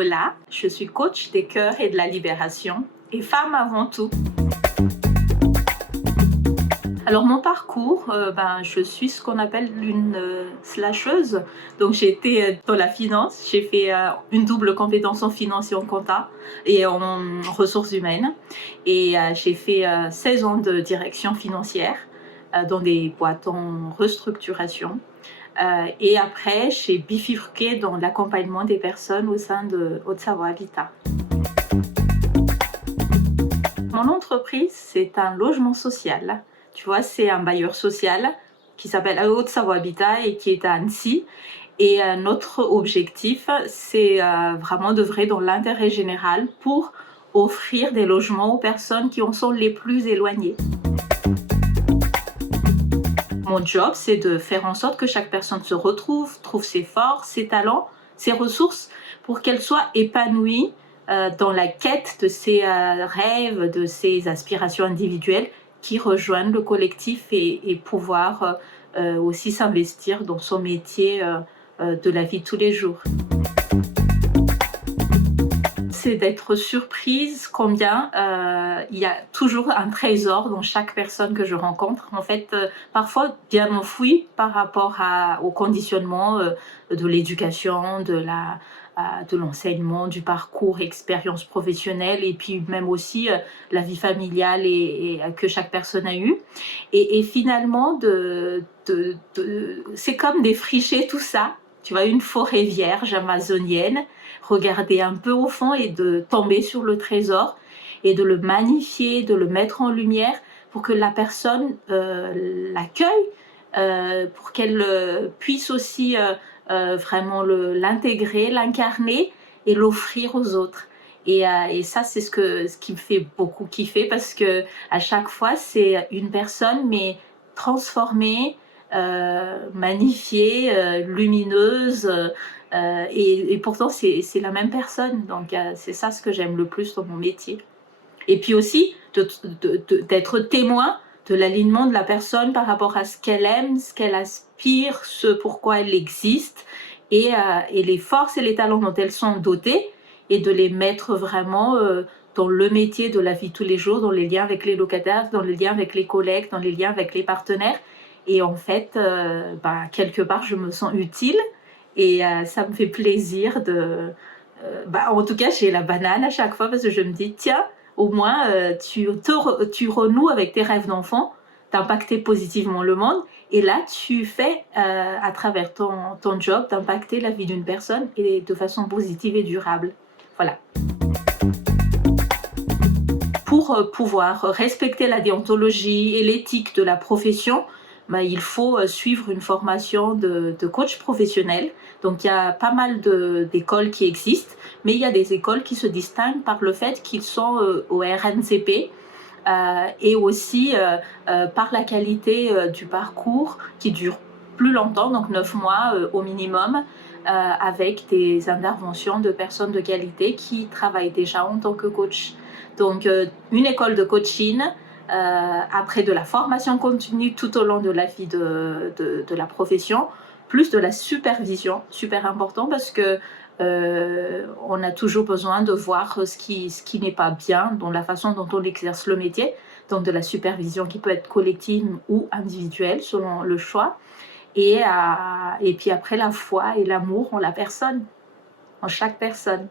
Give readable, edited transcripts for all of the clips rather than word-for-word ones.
Vola. Je suis coach des cœurs et de la libération et femme avant tout. Alors mon parcours, je suis ce qu'on appelle une slasheuse. Donc j'ai été dans la finance, j'ai fait une double compétence en finance et en compta et en ressources humaines. Et j'ai fait 16 ans de direction financière dans des boîtes en restructuration. Et après, j'ai bifurqué dans l'accompagnement des personnes au sein de Haute-Savoie Habitat. Mon entreprise, c'est un logement social. Tu vois, c'est un bailleur social qui s'appelle Haute-Savoie Habitat et qui est à Annecy. Et notre objectif, c'est vraiment d'œuvrer dans l'intérêt général pour offrir des logements aux personnes qui en sont les plus éloignées. Mon job, c'est de faire en sorte que chaque personne se retrouve, trouve ses forces, ses talents, ses ressources pour qu'elle soit épanouie dans la quête de ses rêves, de ses aspirations individuelles qui rejoignent le collectif et pouvoir aussi s'investir dans son métier de la vie de tous les jours. C'est d'être surprise combien il y a toujours un trésor dans chaque personne que je rencontre. En fait, parfois bien enfoui par rapport au conditionnement de l'éducation, de l'enseignement, du parcours, expérience professionnelle et puis même aussi la vie familiale et que chaque personne a eue. Et finalement, c'est comme défricher tout ça. Tu vois, une forêt vierge amazonienne, regarder un peu au fond et de tomber sur le trésor et de le magnifier, de le mettre en lumière pour que la personne l'accueille, pour qu'elle puisse aussi vraiment l'intégrer, l'incarner et l'offrir aux autres. Et ça, c'est ce qui me fait beaucoup kiffer parce que à chaque fois, c'est une personne, mais transformée, magnifiée, lumineuse, et pourtant c'est la même personne. Donc c'est ça ce que j'aime le plus dans mon métier. Et puis aussi d'être témoin de l'alignement de la personne par rapport à ce qu'elle aime, ce qu'elle aspire, ce pourquoi elle existe, et les forces et les talents dont elles sont dotées, et de les mettre vraiment dans le métier de la vie de tous les jours, dans les liens avec les locataires, dans les liens avec les collègues, dans les liens avec les partenaires. Et en fait, quelque part, je me sens utile et ça me fait plaisir de... en tout cas, j'ai la banane à chaque fois parce que je me dis, tiens, au moins, tu renoues avec tes rêves d'enfant, d'impacter positivement le monde. Et là, tu fais, à travers ton job, d'impacter la vie d'une personne et de façon positive et durable. Voilà. Pour pouvoir respecter la déontologie et l'éthique de la profession, il faut suivre une formation de coach professionnel. Donc il y a pas mal d'écoles qui existent, mais il y a des écoles qui se distinguent par le fait qu'ils sont au RNCP et aussi par la qualité du parcours qui dure plus longtemps, donc 9 mois au minimum, avec des interventions de personnes de qualité qui travaillent déjà en tant que coach. Donc une école de coaching, après de la formation continue tout au long de la vie de la profession, plus de la supervision, super important parce que on a toujours besoin de voir ce qui n'est pas bien dans la façon dont on exerce le métier, donc de la supervision qui peut être collective ou individuelle selon le choix, et puis après la foi et l'amour en la personne, en chaque personne.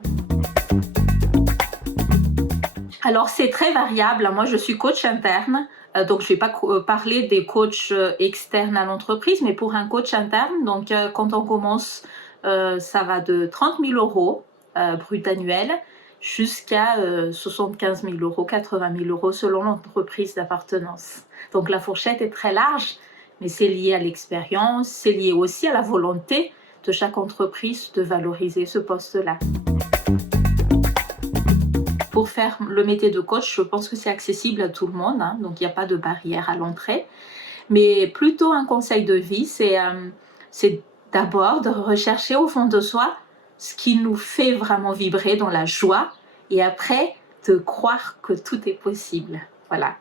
Alors c'est très variable. Moi je suis coach interne, donc je ne vais pas parler des coachs externes à l'entreprise, mais pour un coach interne, donc quand on commence, ça va de 30 000 euros brut annuel jusqu'à 75 000 euros, 80 000 euros selon l'entreprise d'appartenance. Donc la fourchette est très large, mais c'est lié à l'expérience, c'est lié aussi à la volonté de chaque entreprise de valoriser ce poste-là. Pour faire le métier de coach, je pense que c'est accessible à tout le monde, hein, donc il n'y a pas de barrière à l'entrée. Mais plutôt un conseil de vie, c'est d'abord de rechercher au fond de soi ce qui nous fait vraiment vibrer dans la joie et après de croire que tout est possible. Voilà.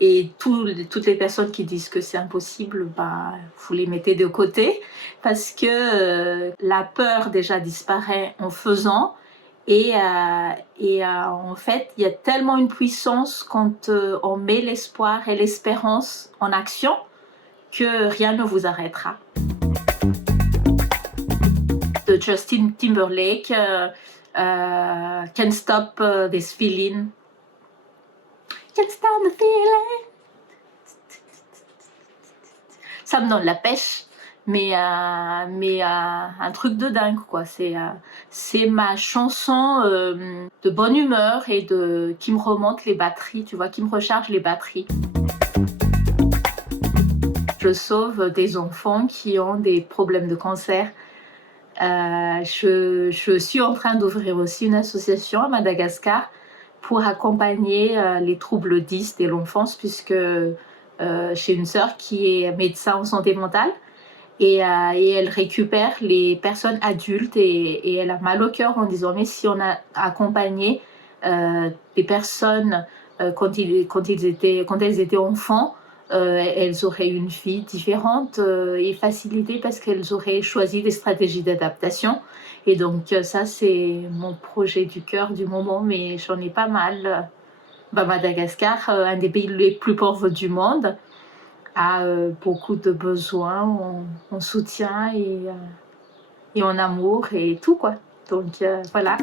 Et toutes les personnes qui disent que c'est impossible, vous les mettez de côté parce que la peur déjà disparaît en faisant En fait, il y a tellement une puissance quand on met l'espoir et l'espérance en action que rien ne vous arrêtera. De Justin Timberlake, Can't Stop This Feeling. Can't stop the feeling. Ça me donne la pêche, mais un truc de dingue, quoi. C'est ma chanson de bonne humeur et qui me remonte les batteries, tu vois, qui me recharge les batteries. Je sauve des enfants qui ont des problèmes de cancer. Je suis en train d'ouvrir aussi une association à Madagascar pour accompagner les troubles 10 de l'enfance, puisque j'ai une sœur qui est médecin en santé mentale et elle récupère les personnes adultes et elle a mal au cœur en disant mais si on a accompagné des personnes quand elles étaient enfants, elles auraient une vie différente et facilitée parce qu'elles auraient choisi des stratégies d'adaptation. Et donc ça, c'est mon projet du cœur du moment, mais j'en ai pas mal. Madagascar, un des pays les plus pauvres du monde, a beaucoup de besoins en soutien et en amour et tout, quoi. Donc voilà.